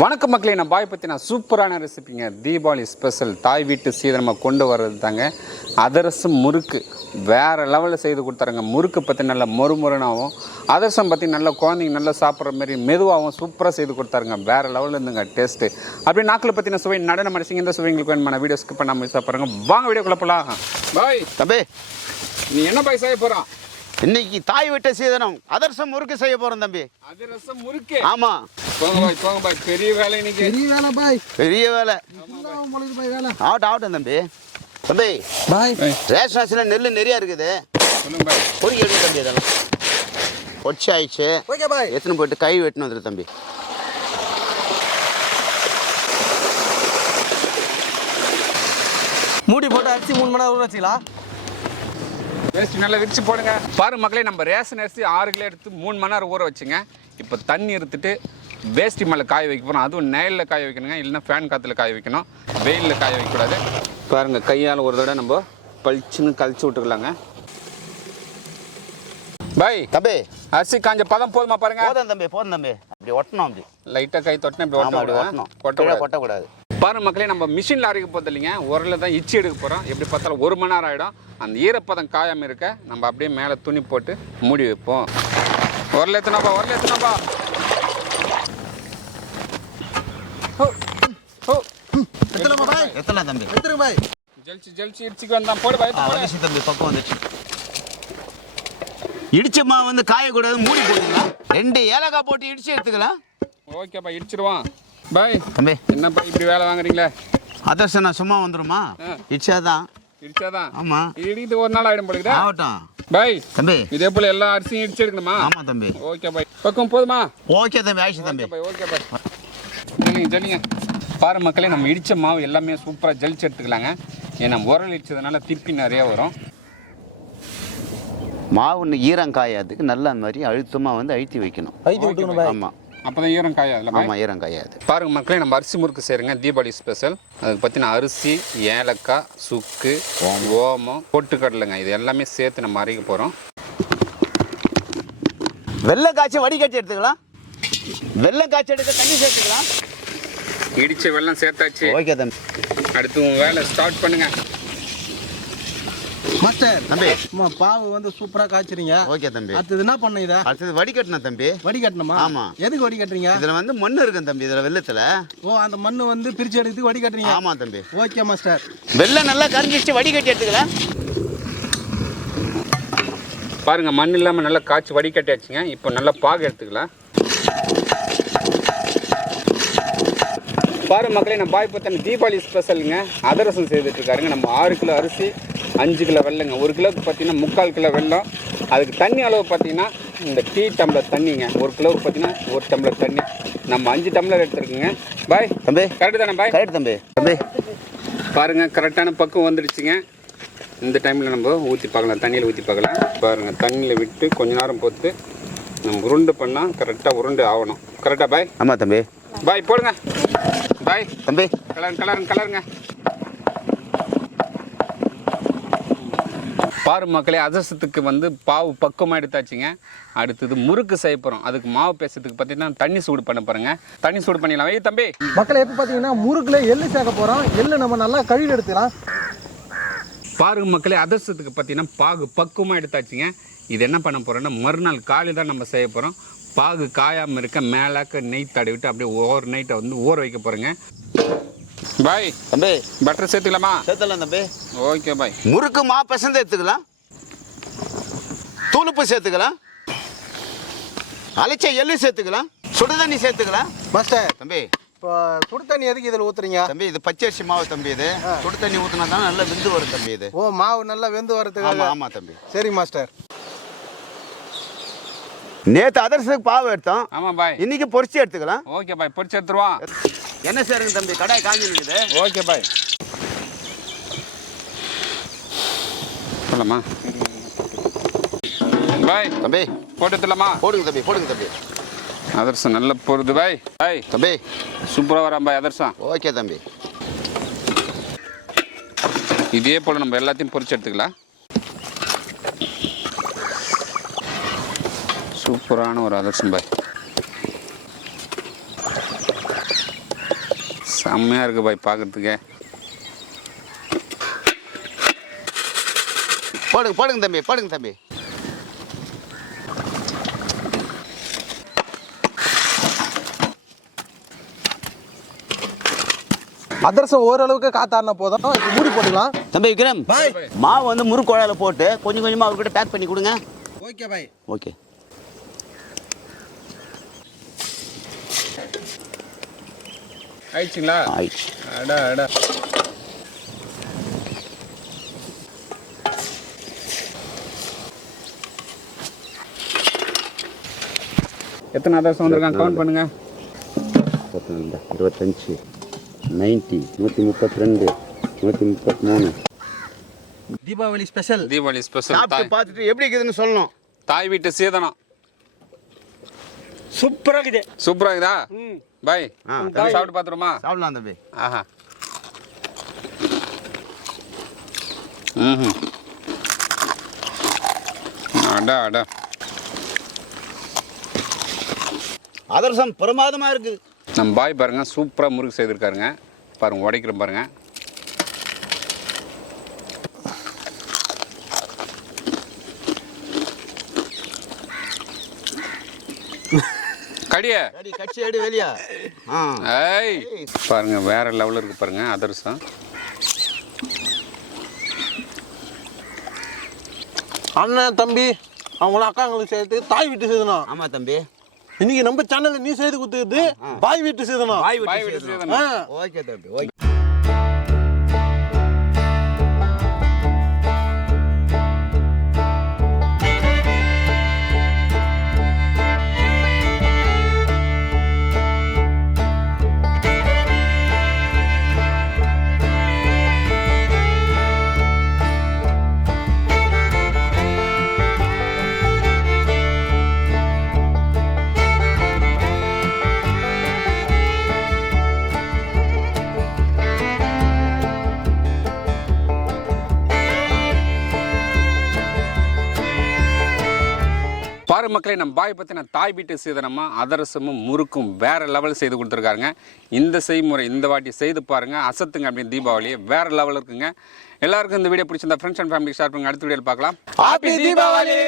வணக்கம் மக்களே, நான் பாய் பற்றி நான் சூப்பரான ரெசிபிங்க. தீபாவளி ஸ்பெஷல் தாய் வீட்டு சீதனமாக கொண்டு வர்றது தாங்க அதிரசம் முறுக்கு. வேறு லெவலில் செய்து கொடுத்தாருங்க. முறுக்கு பற்றி நல்லா மொறுமொறுனாகவும், அதிரசம் பற்றி நல்லா குழந்தைங்க நல்லா சாப்பிட்ற மாதிரி மெதுவாகவும் சூப்பராக செய்து கொடுத்தாருங்க. வேறு லெவலில் இருந்துங்க டேஸ்ட்டு. அப்படியே நாக்கில் பற்றின சுவை நடன மனுஷங்க இந்த சுவைங்களுக்கு வேணுமான வீடியோ ஸ்கிப் பண்ணாமல் சாப்பிட்றாங்க. வாங்க வீடியோக்குள்ள போகலாம். பாய் தம்பி, நீ என்ன பாய் செய்ய போகிறான்? இன்னைக்கு தாய் விட்ட சீதனம் அதிரசம் முறுக்கு செய்ய போறோம் தம்பி. அதிரசம் முறுக்கு? ஆமா. போங்க பாய், பெரிய வேலை இன்னைக்கு. பெரிய வேலை பாய், பெரிய வேலை. ஆகட்டும் தம்பி. தம்பி பாய், ரேஷன் அரிசில நெல் நிறைய இருக்குது. சொல்லுங்க பாய். பொறி எடுத்து தம்பி, இதெல்லாம் பொச்சி ஆயிடுச்சு. ஓகே பாய், எத்தனை போயிட்டு கை வெட்டினு வந்துரு தம்பி. மூடி போட்டு அரிசி 3 மணி நேரம் ஊற வச்சுக்கலாம். வேஸ்ட் நல்லா விரிச்சு போடுங்க. பாருங்க மக்களே, நம்ம ரேஷன் அரிசி 6 கிலோ எடுத்து 3 மணி நேரம் ஊற வச்சுங்க. இப்போ தண்ணி எடுத்துட்டு வேஸ்டி மேலே காய வைக்க போகிறோம். அதுவும் நெயிலில் காய வைக்கணுங்க, இல்லைன்னா ஃபேன் காற்றுல காய வைக்கணும். வெயிலில் காய வைக்கக்கூடாது. பாருங்கள், கையால் ஒரு தடவை நம்ம பளிச்சுன்னு கழிச்சு விட்டுக்கலாங்க. பாய் தம்பி, அரிசி காஞ்ச பதம் போதுமா பாருங்க? போதும் தம்பி, போதும் தம்பி. அப்படி ஒட்டணும், அப்படி லைட்டாக கை தொட்டினா இப்படி ஒட்டணும். கொட்டக்கூடாது. பாருங்க மக்களே, நம்ம மிஷினில் அரைக்க போகிறது இல்லைங்க, உரலில் தான் இச்சி எடுக்க போகிறோம். எப்படி பார்த்தாலும் 1 மணி நேரம் ஆகிடும். அந்த ஈரப்பதம் காயாமல் இருக்க நம்ம அப்படியே மேலே துணி போட்டு மூடி வைப்போம். உரல் எத்தனாப்பா? ஜெல்சி இடிச்சுக்கு வந்தான். போடு பாய் தம்பி. பக்கம் வந்துச்சு. இடிச்ச மாவு வந்து காயக்கூடாது, மூடி போட்டுக்கலாம். 2 ஏலக்காய் போட்டு இடிச்சு எடுத்துக்கலாம். ஓகேப்பா, இடிச்சிருவான். பாய் தம்பி, என்னப்பா இப்படி வேலை வாங்குறீங்களே? அதிரசம் நான் சும்மா வந்துருமா? இடிச்சாதான். ஆமா, இடிக்கிட்டு ஒரு நாள் ஆயிடும் போல. ஆகட்டும் பாய் தம்பி. இதே போல எல்லா அரிசியும் இடிச்சு எடுக்கணுமா? ஆமா தம்பி. Okay bye. பக்கம் போதுமா? ஓகே தம்பி, ஆயிடுச்சு தம்பி. Okay bye. ஜல்லிங்க. பாரு மக்களே, நம்ம இடிச்ச மாவு எல்லாமே சூப்பராக ஜலிச்சு எடுத்துக்கலாங்க. ஏன்னா உரல் இடிச்சதுனால திப்பி நிறைய வரும். மாவு ஈரம் காயாதுக்கு நல்லா அந்த மாதிரி அழுத்தமாக வந்து அழுத்தி வைக்கணும். ஆமா, அப்போதான் ஈரம் காயாது. ஆமா, ஈரம் காயாது. பாருங்க மக்களே, நம்ம அரிசி முறுக்கு செய்கிறோங்க. தீபாவளி ஸ்பெஷல். அதுக்கு பார்த்தீங்கன்னா அரிசி, ஏலக்காய், சுக்கு, ஓமம், பொட்டுக்கடலைங்க, இது எல்லாமே சேர்த்து நம்ம அரைக்க போகிறோம். வெள்ளை காய்ச்சி வடிகட்டி எடுத்துக்கலாம். வெள்ளை காய்ச்சி எடுக்க தண்ணி சேர்த்துக்கலாம். இடிச்ச வெள்ளம் சேர்த்தாச்சு. ஓகே தம்பி. அடுத்து உங்கள் வேலை ஸ்டார்ட் பண்ணுங்க. மாஸ்டர் தம்பி, பாவு வந்து சூப்பரா காய்ச்சறீங்க. ஓகே தம்பி. அடுத்து என்ன பண்ணு? இத அடுத்து வடிகட்டணும் தம்பி. வடிகட்டணுமா? ஆமா. எதுக்கு வடிகட்டுறீங்க? இதுல வந்து மண்ணு இருக்கு தம்பி, இதுல வெள்ளத்துல. ஓ, அந்த மண்ணு வந்து பிரிச்சு எடுத்து வடிகட்டுறீங்க? ஆமா தம்பி. Okay master. வெள்ளம் நல்லா கரைஞ்சிச்சு, வடிகட்டி எடுத்துக்கலாம். பாருங்க, மண் இல்லாம நல்லா காய்ச்சி வடிகட்டியாச்சுங்க. இப்போ நல்லா பாகு எடுத்துக்கலாம். பாரு மக்களே, நம்ம பாய் பார்த்தா தீபாவளி ஸ்பெஷலுங்க அதிரசம் செய்துட்டு இருக்காருங்க. நம்ம 6 கிலோ அரிசி, 5 கிலோ வெள்ளங்க. 1 கிலோவுக்கு பார்த்தீங்கன்னா 3/4 கிலோ வெல்லம். அதுக்கு தண்ணி அளவு பார்த்தீங்கன்னா இந்த டீ டம்ளர் தண்ணிங்க. 1 கிலோவுக்கு பார்த்தீங்கன்னா 1 டம்ளர் தண்ணி. நம்ம 5 டம்ளர் எடுத்துருக்குங்க. பாய் தம்பி, கரெக்டு தானே பாய்? கரெக்ட் தம்பி. தம்பி பாருங்க, கரெக்டான பக்கம் வந்துடுச்சுங்க. இந்த டைமில் நம்ம ஊற்றி பார்க்கலாம், தண்ணியில் ஊற்றி பார்க்கலாம். பாருங்கள், தண்ணியில் விட்டு கொஞ்ச நேரம் போட்டு நம்ம உருண்டு பண்ணால் கரெக்டாக உருண்டு ஆகணும். கரெக்டாக பாய்? ஆமாம் தம்பி. பாய் போடுங்க. பாய் தம்பி, கலருங்க. பாரு மக்களே, அதிரசத்துக்கு வந்து பாவு பக்குவமாக எடுத்தாச்சுங்க. அடுத்தது முறுக்கு செய்ய போகிறோம். அதுக்கு மாவு பேசுறதுக்கு பார்த்தீங்கன்னா தண்ணி சூடு பண்ண போகிறேங்க. தண்ணி சூடு பண்ணிடலாம். வை தம்பி. மக்களே, எப்போ பார்த்தீங்கன்னா முறுக்குல எள்ளு சேர்க்க போகிறோம். எள்ளு நம்ம நல்லா கழுவி எடுத்துக்கலாம். பாருங்க மக்களே, அதிரசத்துக்கு பார்த்தீங்கன்னா பாகு பக்குவமாக எடுத்தாச்சுங்க. இது என்ன பண்ண போகிறோன்னா மறுநாள் காலையில் தான் நம்ம செய்ய போகிறோம். பாகு காயாமல் இருக்க மேலாக்க நெய் தடவிட்டு அப்படியே ஓவர் நைட்டை வந்து ஊற வைக்க போகிறேங்க. பாய் தம்பி, பட்டர் சேர்த்துக்கலாமா? சேர்த்துலாம் தம்பி. ஓகே பாய். முறுக்கு மா பிசைந்து எடுத்துக்கலாம். தூளுப்பு சேர்த்துக்கலாம். அலைச்ச எள்ளு சேர்த்துக்கலாம். சுடு தண்ணி சேர்த்துக்கலாம். மாஸ்டர் தம்பி, இப்போ சுடு தண்ணி எதுக்கு இதில் ஊற்றுறீங்க? தம்பி, இது பச்சரிசி மாவு தம்பி. இது சுடு தண்ணி ஊற்றினா தான் நல்லா வெந்து வரும் தம்பி. இது ஓ, மாவு நல்லா வெந்து வரதுக்கு? ஆமாம் தம்பி. சரி மாஸ்டர். நேற்று அதிரசத்துக்கு பாவு எடுத்தோம். ஆமாம் பாய். இன்னைக்கு பொரிச்சு எடுத்துக்கலாம். ஓகே பாய், பொரிச்சு எடுத்துருவான். என்ன சேருங்க தம்பி, கடாய் காஞ்சி இருக்குது. Okay bye. சொல்லலாமா பாய்? தம்பி போட்டு எடுத்துலாமா? போடுங்க தம்பி, போடுங்க தம்பி. அதிரசம் நல்லா போடுது பாய். பாய் தம்பி, சூப்பராக வரான் பாய் அதிரசம். ஓகே தம்பி. இதே போல் நம்ம எல்லாத்தையும் பொரிச்சு எடுத்துக்கலாம். சூப்பரான ஒரு அதிரசம் பாய். செம்மையாக இருக்குது பாய் பார்க்குறதுக்கே. போடுங்க தம்பி. அதிரசம் ஓரளவுக்கு காத்தாடினா போதும். இப்போ மூடி போட்டுக்கலாம். தம்பி விக்ரம், மாவு வந்து முறுக்கு குழாயில போட்டு கொஞ்சம் கொஞ்சமாக அவர்கிட்ட பேக் பண்ணி கொடுங்க. Okay bye. ஓகே. ஆயிடுச்சுங்களா? ஆயிடுச்சு. அடா எத்தனை அதிரசம் வந்திருக்காங்க கவுண்ட் பண்ணுங்க. 25 90 132 133. தீபாவளி ஸ்பெஷல். சாப்பிட்டு பார்த்துட்டு எப்படி இருக்குதுன்னு சொல்லணும். தாய் வீட்டு சீதனம் சூப்பராக இருக்குதா? பாய் சாப்பிட்டு பார்த்துருமா? சாப்பிடலாம் தம்பி. ஆஹா. அடா அதிரசம் பிரமாதமாக இருக்கு. நம்ம பாய் பாருங்க சூப்பராக முறுக்கு செய்திருக்காருங்க. பாருங்க உடைக்கிறோம் பாருங்க. கடியே கட்சி எடு வெளியா. ஏய் பாருங்க வேற லெவலில் இருக்கு பாருங்க அதிரசம். அண்ணன் தம்பி அவங்கள அக்காங்களுக்கு சேர்த்து தாய் வீட்டு சீதனம். ஆமாம் தம்பி. இன்னைக்கு நம்ம சேனல்ல நீ செய்து கொடுத்தது பாய் வீட்டு சீதனம். ஓகே தம்பி. ஓகே. பாரு மக்களே, நம்ம பாய் பற்றின தாய் வீட்டு சீதனமாக அதிரசமும் முறுக்கும் வேறு லெவல் செய்து கொடுத்துருக்காருங்க. இந்த செய்முறை இந்த வாட்டி செய்து பாருங்கள், அசத்துங்க. அப்படின்னு தீபாவளி வேறு லெவல் இருக்குங்க. எல்லாருக்கும் இந்த வீடியோ பிடிச்சிருந்தா ஃப்ரெண்ட்ஸ் அண்ட் ஃபேமிலி ஷேர் பண்ணுங்க. அடுத்த வீடியோவில் பார்க்கலாம். ஹாப்பி தீபாவளி.